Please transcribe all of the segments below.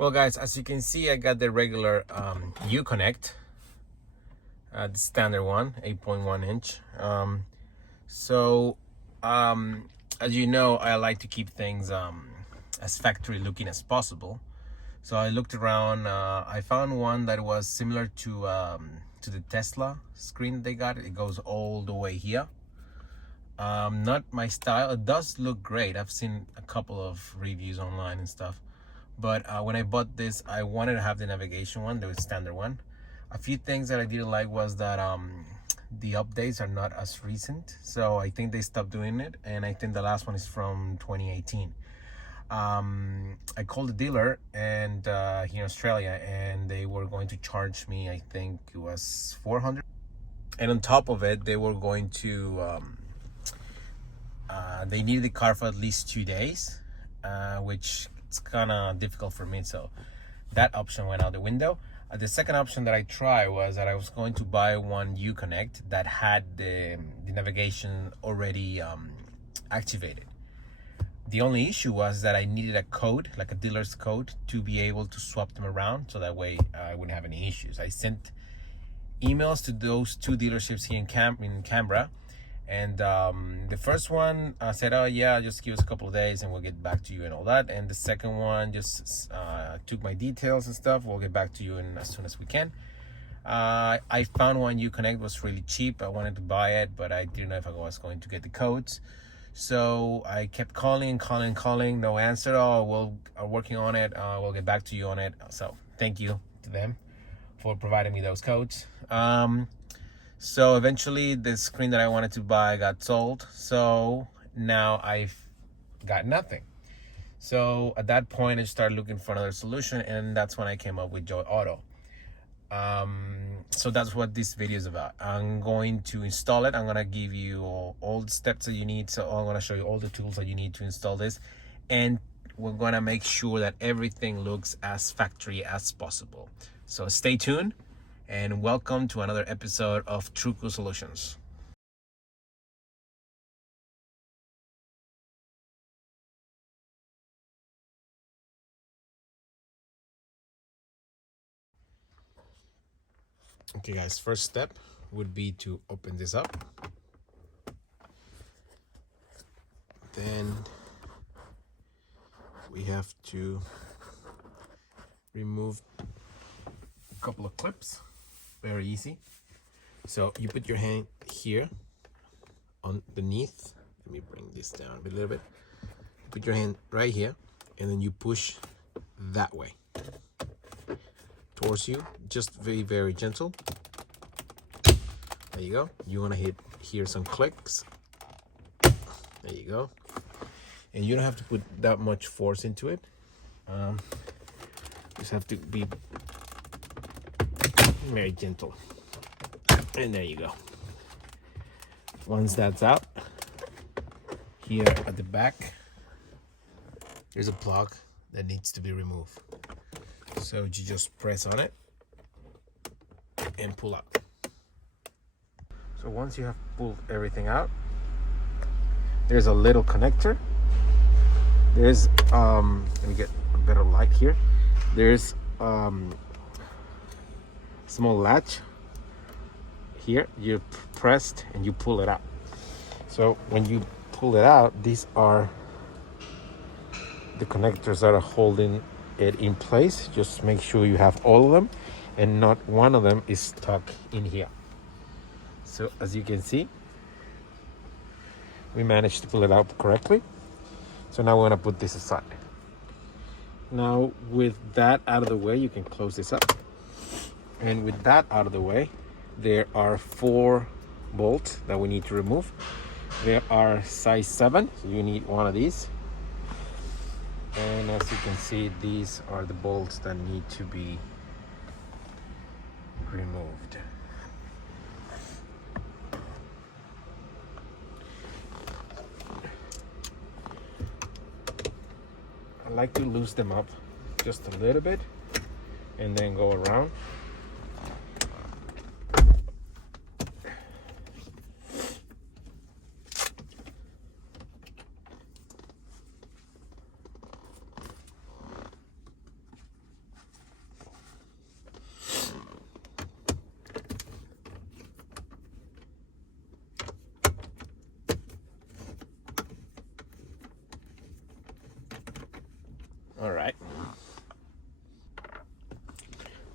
Well guys, as you can see, I got the regular U-Connect, the standard one, 8.1 inch. As you know, I like to keep things as factory looking as possible. So I looked around, I found one that was similar to the Tesla screen they got. It goes all the way here. Not my style. It does look great. I've seen a couple of reviews online and stuff. But when I bought this, I wanted to have the navigation one, the standard one. A few things that I didn't like was that the updates are not as recent. So I think they stopped doing it. And I think the last one is from 2018. I called the dealer and here in Australia, and they were going to charge me, I think it was 400. And on top of it, they were going to, they needed the car for at least 2 days, which it's kind of difficult for me, so that option went out the window. The second option that I tried was that I was going to buy one U-Connect that had the navigation already activated. The only issue was that I needed a code, like a dealer's code, to be able to swap them around, so that way I wouldn't have any issues. I sent emails to those two dealerships here in Canberra, and the first one said, oh yeah, just give us a couple of days and we'll get back to you and all that. And the second one just took my details and stuff. We'll get back to you as soon as we can. I found one U-Connect was really cheap. I wanted to buy it, but I didn't know if I was going to get the codes. So I kept calling, no answer. Oh, we'll are working on it. We'll get back to you on it. So thank you to them for providing me those codes. So eventually the screen that I wanted to buy got sold. So now I've got nothing. So at that point, I started looking for another solution, and that's when I came up with Joy Auto. So that's what this video is about. I'm going to install it. I'm going to give you all the steps that you need. So I'm going to show you all the tools that you need to install this. And we're going to make sure that everything looks as factory as possible. So stay tuned. And welcome to another episode of Trucu Solutions. Okay guys, first step would be to open this up. Then we have to remove a couple of clips. Very easy. So you put your hand here underneath. Let me bring this down a little bit. Put your hand right here, and then you push that way towards you. Just very, very gentle. There you go. You want to hear some clicks. There you go. And you don't have to put that much force into it. Just have to be very gentle. And there you go. Once that's out, here at the back, there's a plug that needs to be removed. So you just press on it and pull out. So once you have pulled everything out, there's a little connector. There's let me get a better light here. There's small latch here. You pressed and you pull it out. So when you pull it out, these are the connectors that are holding it in place. Just make sure you have all of them and not one of them is stuck in here. So as you can see, we managed to pull it out correctly. So now we're going to put this aside. Now with that out of the way, you can close this up. And with that out of the way, there are 4 bolts that we need to remove. There are size 7, so you need one of these. And as you can see, these are the bolts that need to be removed. I like to loose them up just a little bit and then go around. All right.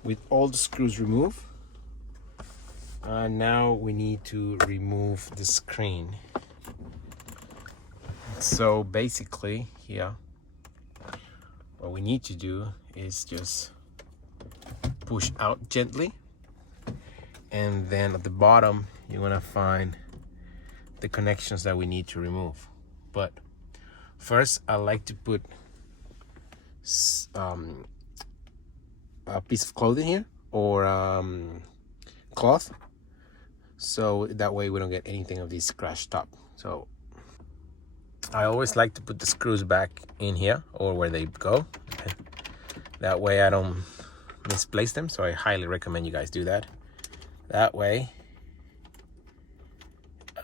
With all the screws removed, now we need to remove the screen. So basically here, what we need to do is just push out gently, and then at the bottom you're gonna find the connections that we need to remove. But first I like to put a piece of clothing here, or cloth, so that way we don't get anything of these scratched up. So I always like to put the screws back in here or where they go. That way I don't misplace them, so I highly recommend you guys do that. That way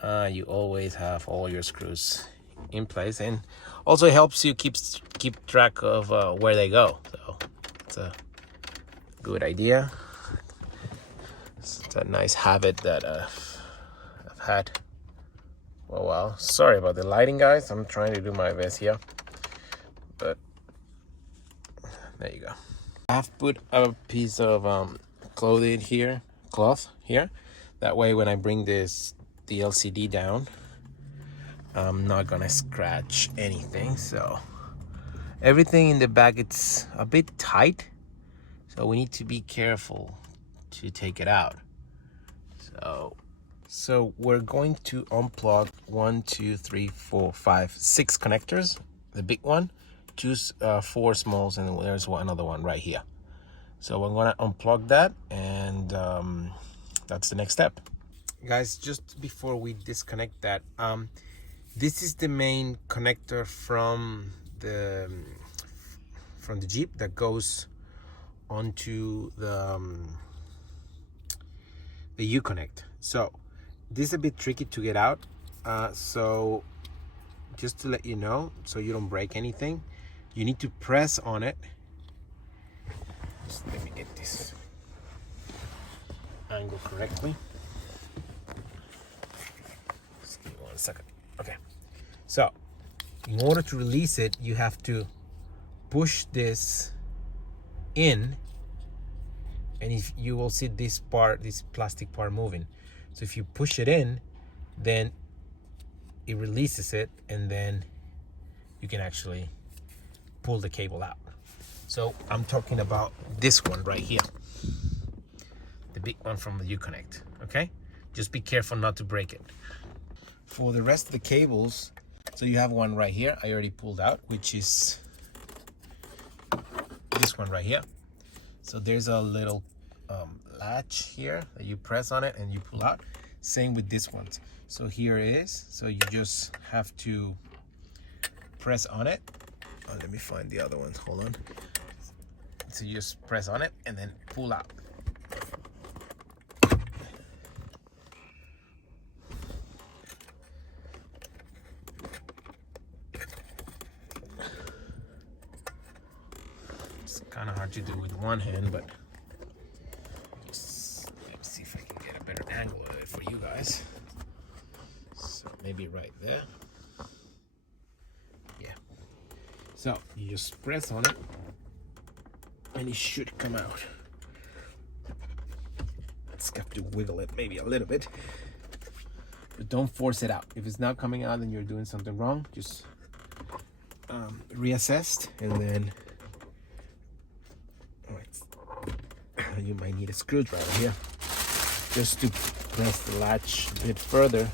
you always have all your screws in place, and also it helps you keep track of where they go. So it's a good idea. It's a nice habit that I've had for a while. Sorry about the lighting, guys. I'm trying to do my best here, but there you go. I've put a piece of cloth here. That way when I bring the LCD down, I'm not gonna scratch anything. So everything in the back, it's a bit tight, so we need to be careful to take it out. So we're going to unplug 1, 2, 3, 4, 5, 6 connectors, the big one, choose 4 smalls, and there's another one right here. So I'm gonna unplug that, and that's the next step. Guys, just before we disconnect that, this is the main connector from the Jeep that goes onto the U-connect. So this is a bit tricky to get out, so just to let you know, so you don't break anything, you need to press on it. Just let me get this angle correctly. Just give me 1 second. Okay, so in order to release it, you have to push this in, and if you will see this plastic part moving. So if you push it in, then it releases it, and then you can actually pull the cable out. So I'm talking about this one right here, the big one from the U-connect. Okay, just be careful not to break it. For the rest of the cables, so you have one right here I already pulled out, which is this one right here. So there's a little latch here that you press on it and you pull out. Same with this one. So here it is. So you just have to press on it. Oh, let me find the other ones. Hold on. So you just press on it and then pull out. It's kind of hard to do with one hand, but just let me see if I can get a better angle of it for you guys. So maybe right there. Yeah. So you just press on it and it should come out. Just have to wiggle it maybe a little bit, but don't force it out. If it's not coming out, then you're doing something wrong. Just reassess, and then you might need a screwdriver here just to press the latch a bit further.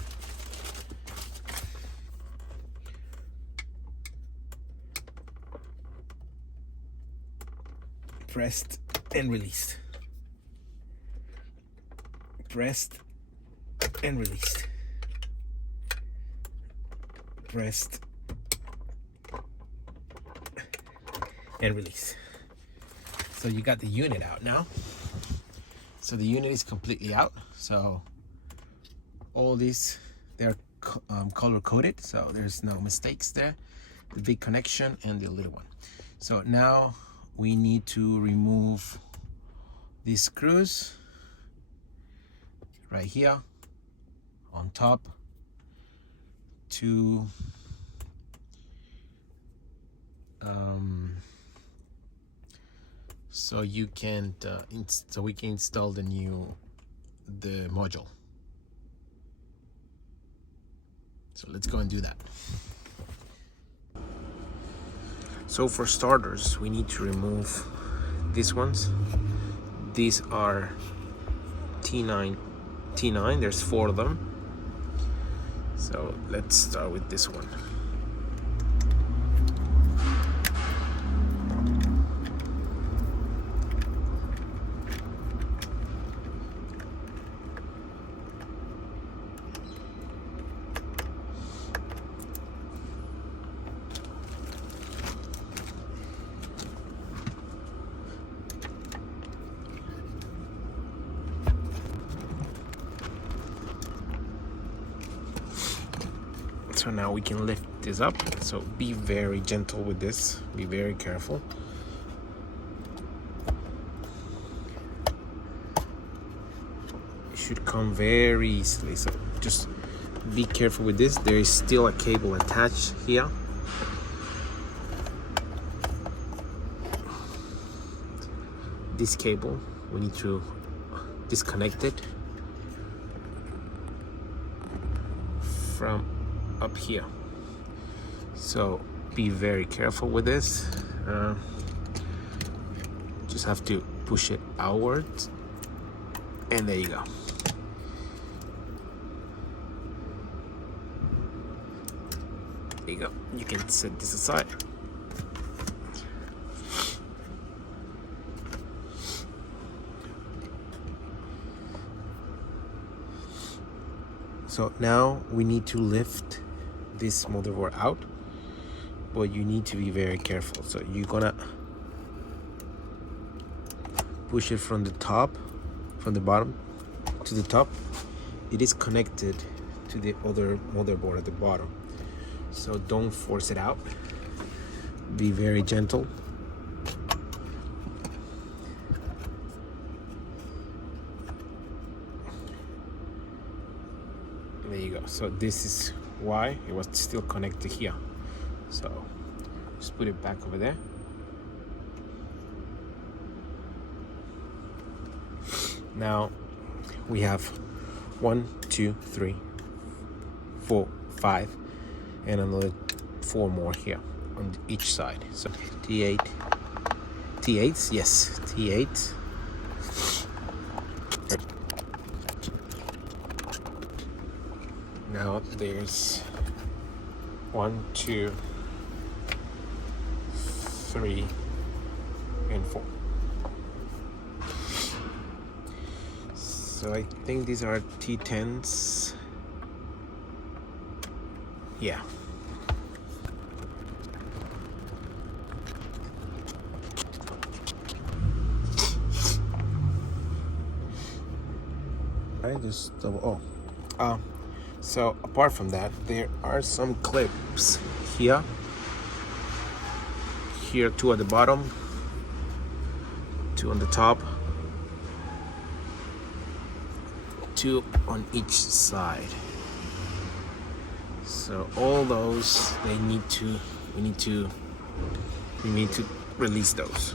Pressed and released. Pressed and released. Pressed and released. So you got the unit out now. So the unit is completely out. So all these, they're color coded, so there's no mistakes there. The big connection and the little one. So now we need to remove these screws right here on top to so you can so we can install the module. So let's go and do that. So for starters, we need to remove these ones. These are T9. There's 4 of them. So let's start with this one. So now we can lift this up. So be very gentle with this. Be very careful. It should come very easily. So just be careful with this. There is still a cable attached here. This cable, we need to disconnect it from up here. So be very careful with this. Just have to push it outwards, and there you go. There you go. You can set this aside. So now we need to lift this motherboard out, but you need to be very careful. So you're gonna push it from the top, from the bottom to the top. It is connected to the other motherboard at the bottom, so don't force it out. Be very gentle. There you go. So this is why it was still connected here. So just put it back over there. Now we have 1, 2, 3, 4, 5, and another 4 more here on each side. So T8s, yes, T8. Now there's 1, 2, 3, and 4. So I think these are T10s. Yeah. I just double. So apart from that, there are some clips here. Here, 2 at the bottom, 2 on the top, 2 on each side. So all those, we need to release those.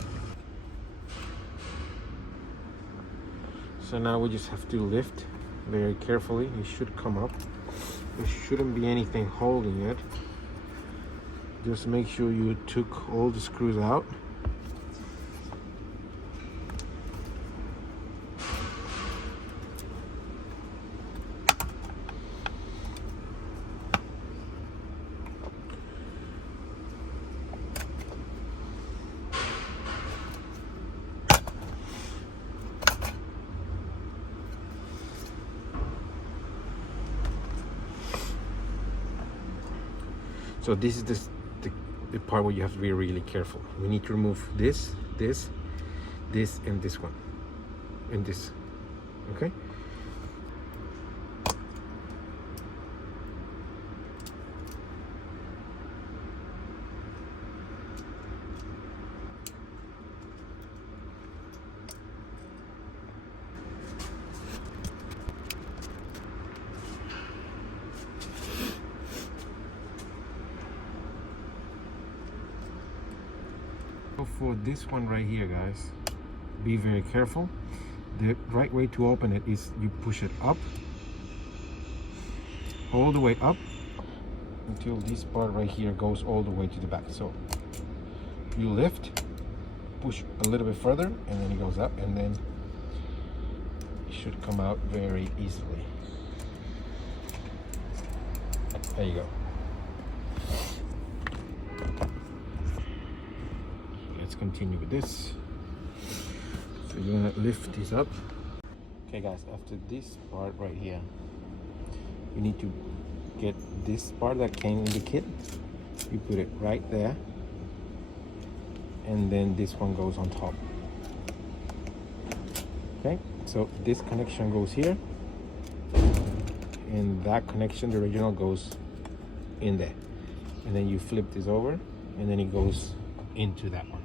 So now we just have to lift very carefully. It should come up. There shouldn't be anything holding it. Just make sure you took all the screws out. So this is the part where you have to be really careful. We need to remove this, and this one, and this, okay? For this one right here, guys, be very careful. The right way to open it is you push it up, all the way up, until this part right here goes all the way to the back. So you lift, push a little bit further, and then it goes up, and then it should come out very easily. There you go. Let's continue with this. So you're gonna lift this up. Okay guys, after this part right here, you need to get this part that came in the kit. You put it right there, and then this one goes on top. Okay, so this connection goes here, and that connection, the original, goes in there. And then you flip this over, and then it goes into that one.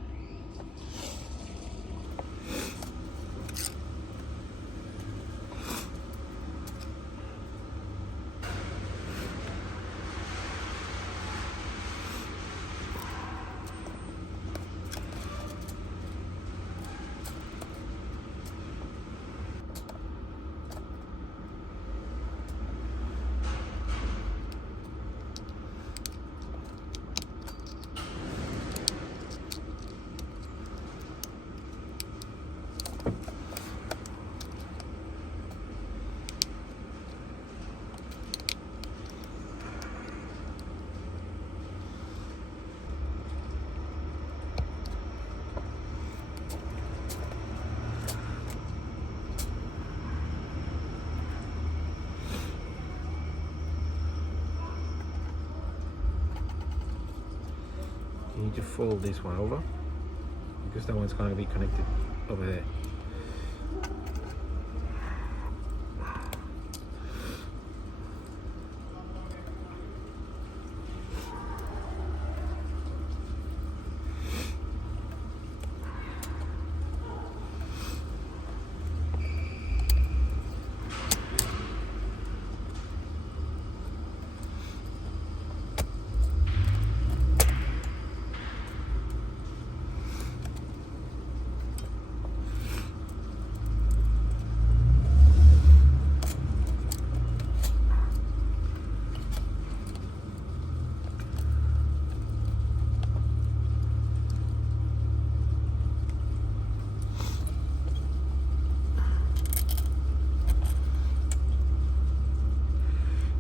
You need to fold this one over because that one's going to be connected over there.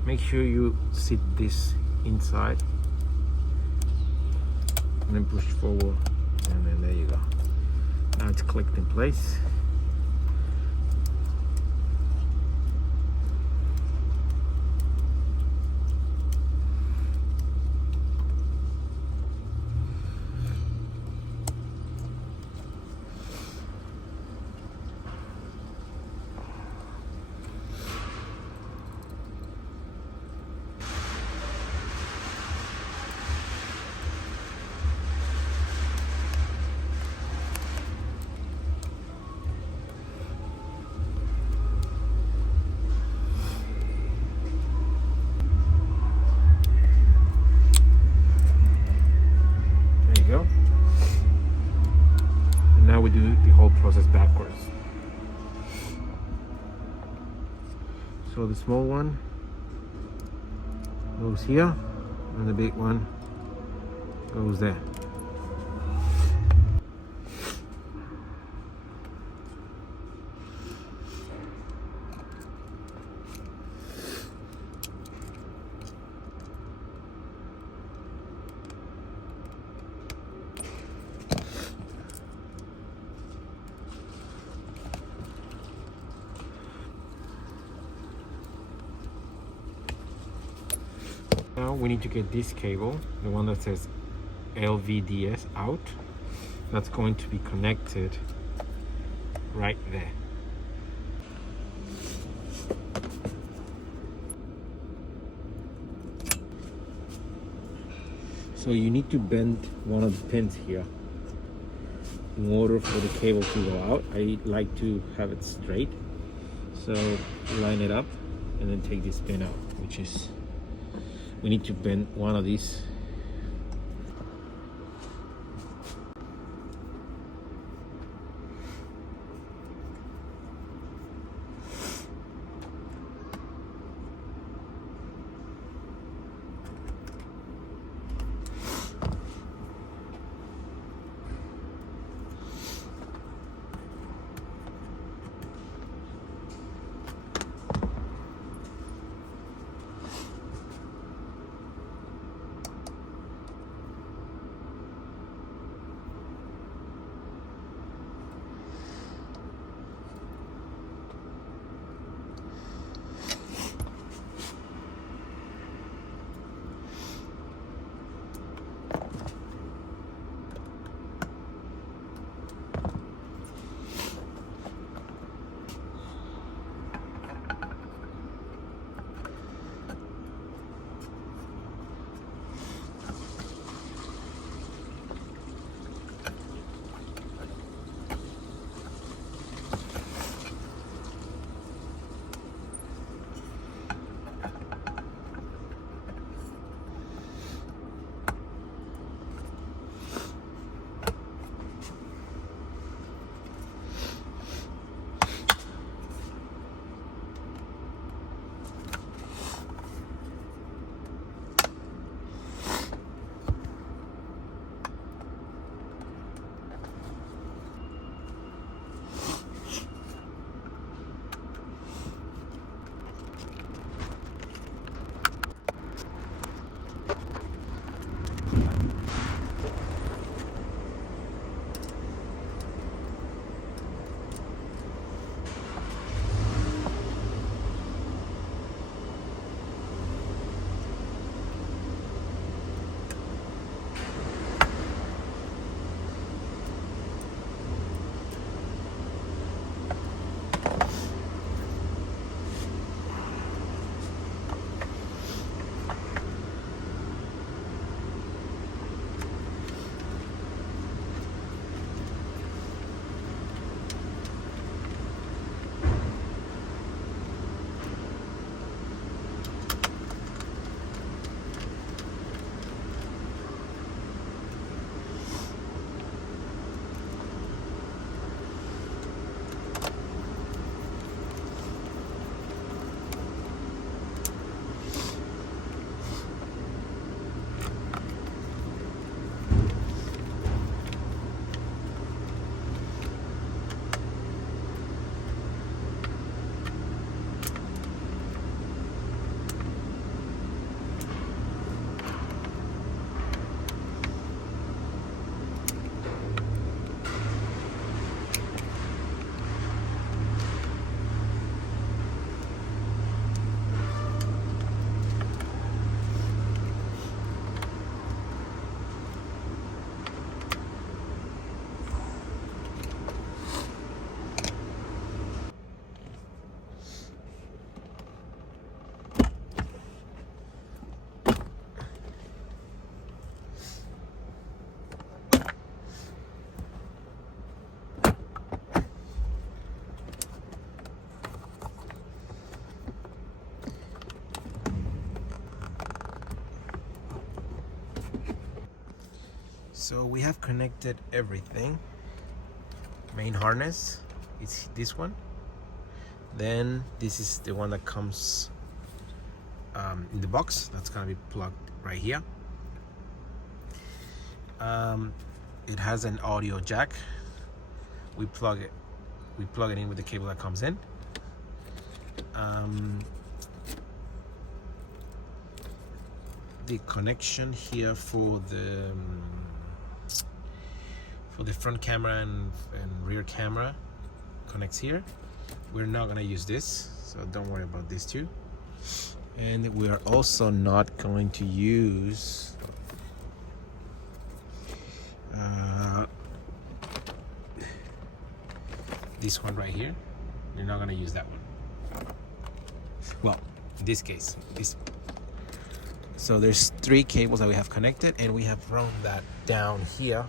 Make sure you sit this inside and then push forward, and then there you go. Now it's clicked in place. Now we do the whole process backwards. So the small one goes here, and the big one goes there. Now we need to get this cable, the one that says LVDS, out. That's going to be connected right there. So you need to bend one of the pins here in order for the cable to go out. I like to have it straight. So line it up and then take this pin out, which is, we need to bend one of these. So we have connected everything. Main harness, it's this one. Then this is the one that comes in the box. That's gonna be plugged right here. It has an audio jack. We plug it in with the cable that comes in. The connection here for the front camera and rear camera connects here. We're not gonna use this, so don't worry about these two. And we are also not going to use this one right here. We're not gonna use that one. Well, in this case, so there's 3 cables that we have connected, and we have run that down here,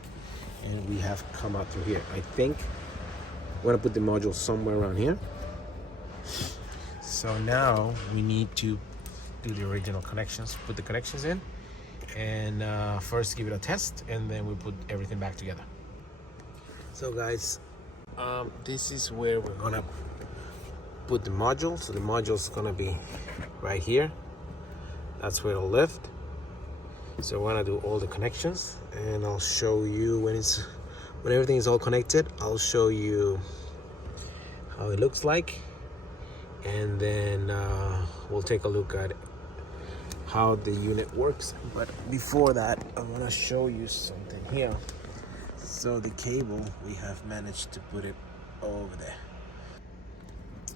and we have come out through here. I think I'm gonna put the module somewhere around here. So now we need to do the original connections, put the connections in, and first give it a test, and then we put everything back together. So guys, this is where we're gonna put the module. So the module is gonna be right here. That's where it'll live. So we're gonna do all the connections, and I'll show you when everything is all connected. I'll show you how it looks like, and then we'll take a look at how the unit works. But before that, I want to show you something here. So the cable, we have managed to put it over there.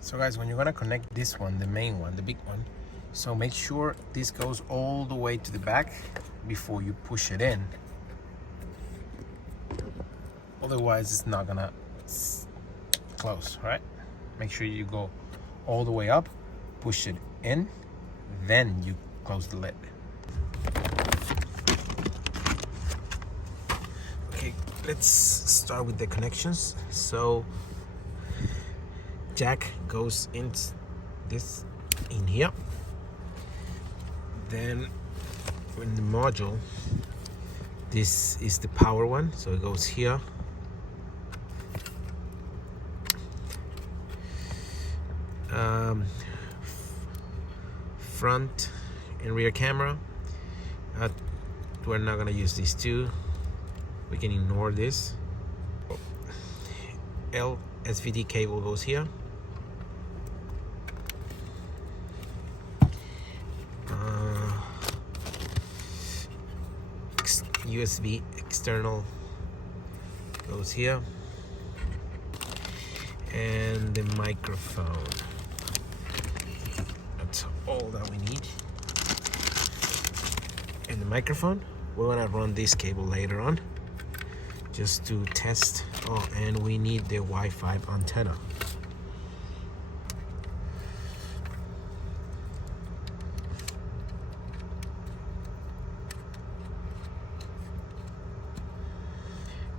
So guys, when you're gonna connect this one, the main one, the big one, so make sure this goes all the way to the back before you push it in. Otherwise, it's not gonna close, right? Make sure you go all the way up, push it in, then you close the lid. Okay, let's start with the connections. So jack goes in here. Then in the module, this is the power one, so it goes here. Front and rear camera, we're not gonna use these two, we can ignore this. SVT cable goes here. USB external goes here, and the microphone. That's all that we need. And the microphone, we're gonna run this cable later on just to test. Oh, and we need the Wi-Fi antenna.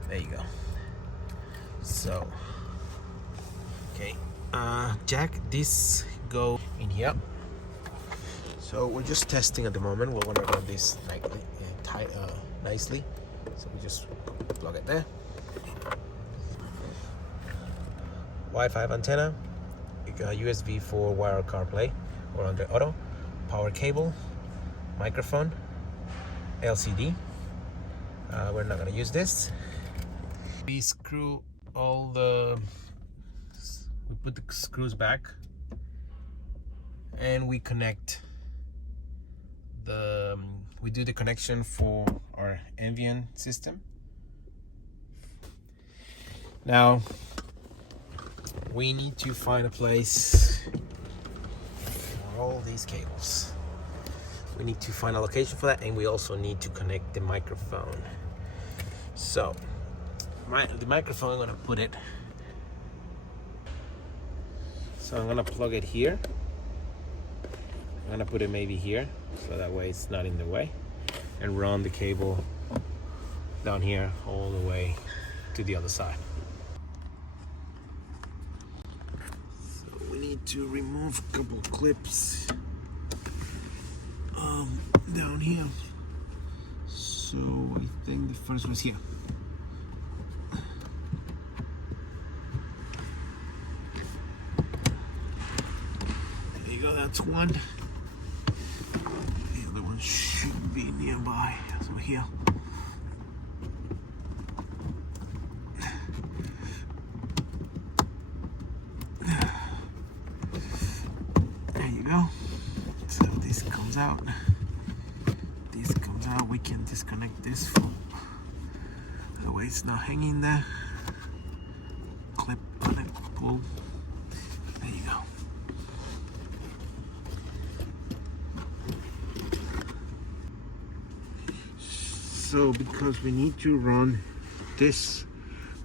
There you go. So, okay, jack, this go in here. So we're just testing at the moment. We want to run this nicely. So we just plug it there. Wi-Fi antenna, USB for wire Carplay or under auto, power cable, microphone, LCD. We're not going to use this. We screw we put the screws back, and we connect we do the connection for our ambient system. Now we need to find a place for all these cables. We need to find a location for that, and we also need to connect the microphone. So the microphone, I'm gonna put it, so I'm gonna plug it here. I'm gonna put it maybe here, so that way it's not in the way, and run the cable down here all the way to the other side. So we need to remove a couple of clips down here. So So I think the first was here. There you go, that's one. The other one should be nearby. So here. There you go. So this comes out. This comes out. We can disconnect this from. That way it's not hanging there. Clip on it. Pull. There you go. So because we need to run this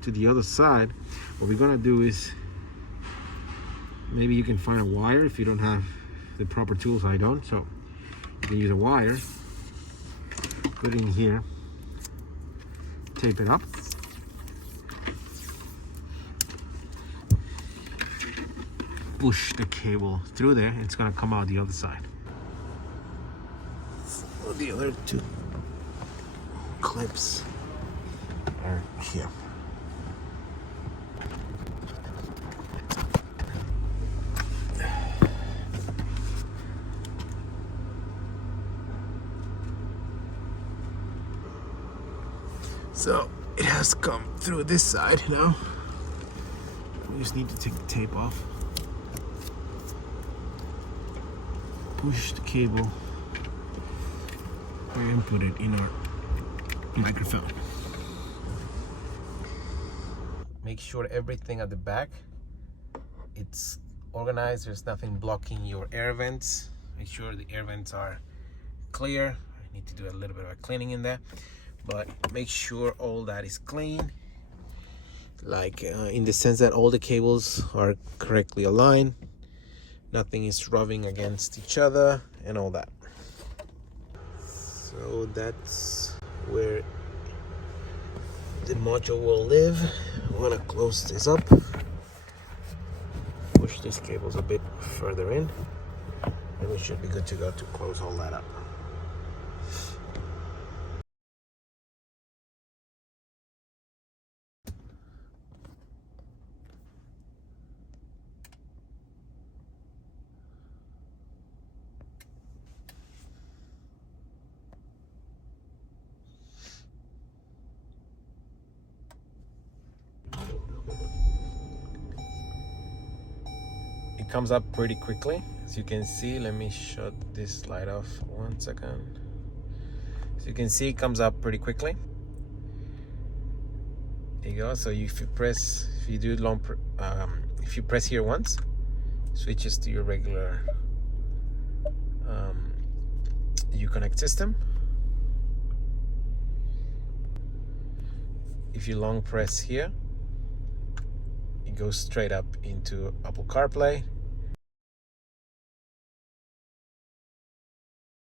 to the other side, what we're gonna do is, maybe you can find a wire if you don't have the proper tools. I don't, so you can use a wire, put it in here, tape it up, push the cable through there, it's gonna come out the other side. So the other two clips are here. So it has come through this side now. We just need to take the tape off. Push the cable and put it in our microphone. Make sure everything at the back, it's organized. There's nothing blocking your air vents. Make sure the air vents are clear. I need to do a little bit of a cleaning in there, but make sure all that is clean, like in the sense that all the cables are correctly aligned, nothing is rubbing against each other and all that. So that's where the module will live. I'm gonna close this up, push these cables a bit further in, and we should be good to go to close all that up. It comes up pretty quickly, as you can see. Let me shut this light off 1 second. As you can see, it comes up pretty quickly. There you go. So if you press, if you do long, if you press here once, switches to your regular Uconnect system. If you long press here, it goes straight up into Apple Carplay.